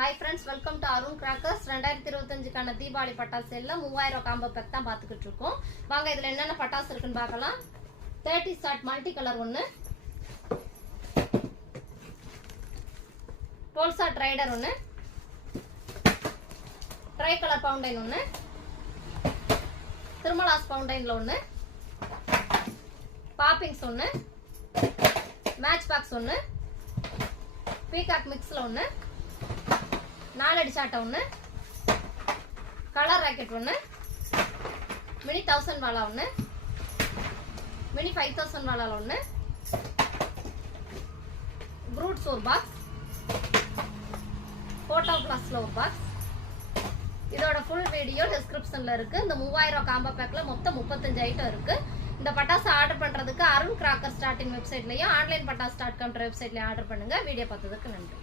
Hi friends, welcome to Arun Crackers. 2025 கான தீபாவளி பட்டாசு சேல்ல 3000 combo back தான் பாத்துக்கிட்டு இருக்கோம். வாங்க இதுல என்னென்ன பட்டாசு இருக்குன்னு பார்க்கலாம். 30 ஷாட் மல்டி கலர் ஒன்னு, 12 ஷாட் ரைடர் ஒன்னு, ட்ரை கலர் பவுண்டைன் ஒன்னு, திருமலாஸ் பவுண்டைன்ல ஒன்னு, பாப்பிங்ஸ் ஒன்னு, மேட்ச் பாக்ஸ் ஒன்னு, பீகாக் மிக்ஸ்ல ஒன்னு, 4 அடி ஷாட் ஒன்று, கலர் ராக்கெட் ஒன்று, மினி 1000 வாலா ஒன்று, மினி 5000 வாலா ஒன்று, ப்ரூட்ஸ் ஒரு பாக்ஸ், போட்டோ பிளாஸ்ல ஒரு பாக்ஸ். இதோட ஃபுல் வீடியோ டிஸ்கிரிப்ஷன்ல இருக்கு. இந்த 3000 காம்போ பேக்ல மொத்தம் 35 ஐட்டம் இருக்கு. இந்த பட்டாசு ஆர்டர் பண்றதுக்கு அருண் கிராக்கர் ஸ்டார்டிங் வெப்சைட்லயும் ஆன்லைன் பட்டாசு.com வெப்சைட்லயும் ஆர்டர் பண்ணுங்க. வீடியோ பார்த்ததுக்கு நன்றி.